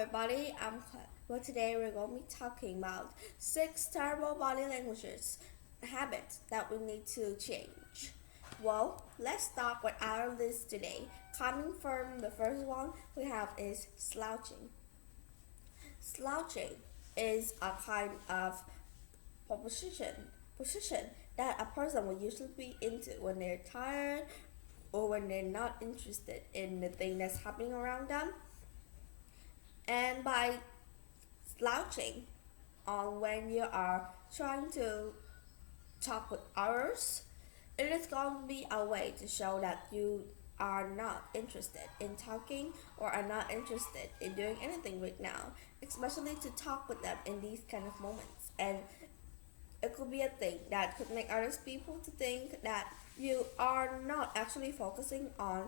everybody, I'm Claire. Well, today we're going to be talking about 6 terrible body languages habits that we need to change. Well, let's start with our list today. Coming from the first one we have is slouching. Slouching is a kind of position that a person will usually be into when they're tired or when they're not interested in the thing that's happening around them. And by slouching when you are trying to talk with others, it is going to be a way to show that you are not interested in talking or are not interested in doing anything right now, especially to talk with them in these kind of moments. And it could be a thing that could make other people to think that you are not actually focusing on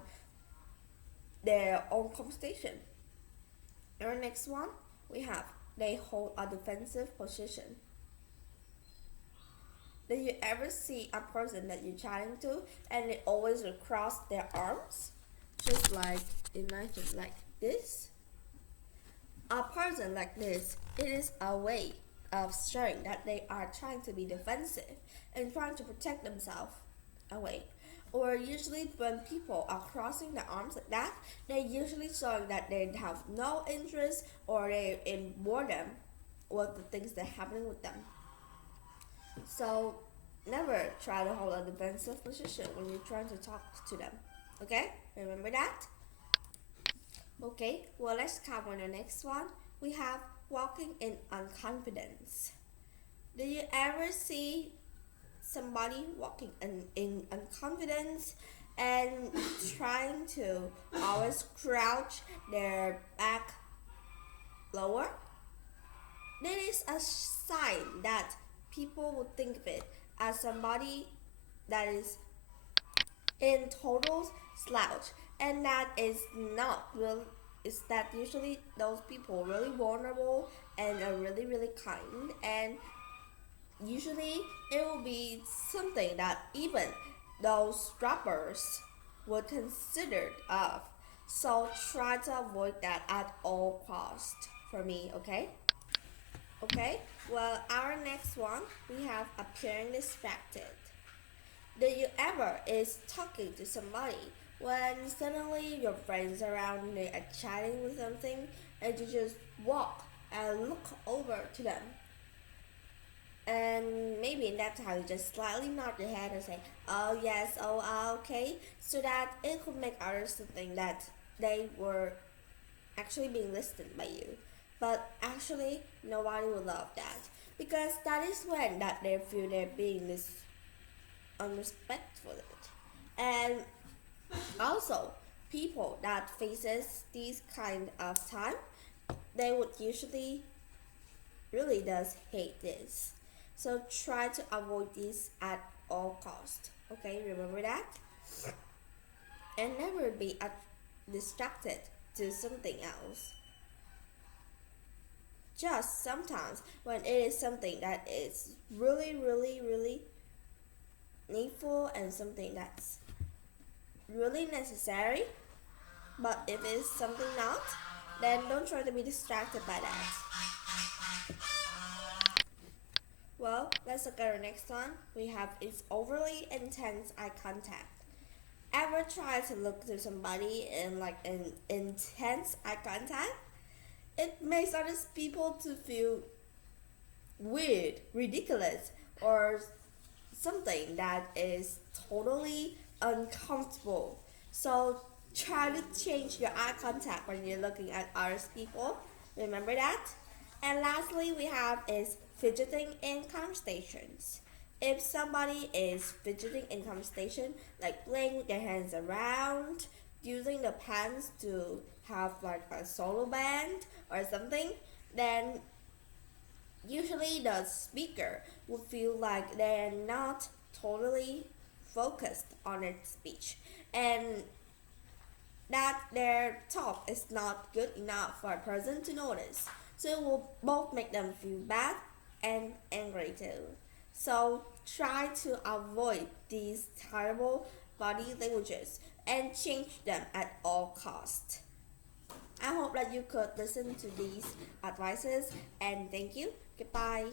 their own conversation. Our next one we have they hold a defensive position. Do you ever see a person that you're chatting to and they always will cross their arms? Just like imagine like this. A person like this, it is a way of showing that they are trying to be defensive and trying to protect themselves away. Or usually when people are crossing their arms like that, they're usually showing that they have no interest or they're in boredom with the things that are happening with them. So never try to hold a defensive position when you're trying to talk to them. Okay? Remember that? Okay, well let's cover the next one. We have walking in unconfidence. Do you ever see somebody walking in unconfidence and trying to always crouch their back lower? That is a sign that people would think of it as somebody that is in total slouch, and that is not real. Is that usually those people really vulnerable and are really kind, and usually it will be something that even those rappers would consider of. So try to avoid that at all cost for me, okay? Okay, well, our next one we have appearing distracted. Do you ever is talking to somebody when suddenly your friends around and they are chatting with something and you just walk and look over to them, and maybe in that time you just slightly nod your head and say, "Oh yes, oh okay," so that it could make others to think that they were actually being listened by you. But actually, nobody will love that because that is when that they feel they're being this unrespectful. And also, people that faces these kind of time, they would usually really does hate this. So try to avoid this at all cost. Okay, remember that, and never be distracted to something else. Just sometimes when it is something that is really needful and something that's really necessary, but if it's something not, then don't try to be distracted by that. Well, let's look at our next one. We have is overly intense eye contact. Ever try to look to somebody in like an intense eye contact? It makes other people to feel weird, ridiculous, or something that is totally uncomfortable. So try to change your eye contact when you're looking at other people. Remember that? And lastly, we have is fidgeting in conversations. If somebody is fidgeting in conversation, like playing their hands around, using the pens to have like a solo band or something, then usually the speaker will feel like they're not totally focused on its speech, and that their talk is not good enough for a person to notice. So it will both make them feel bad and angry too. So try to avoid these terrible body languages and change them at all costs. I hope that that you could listen to these advices, and thank you. Goodbye.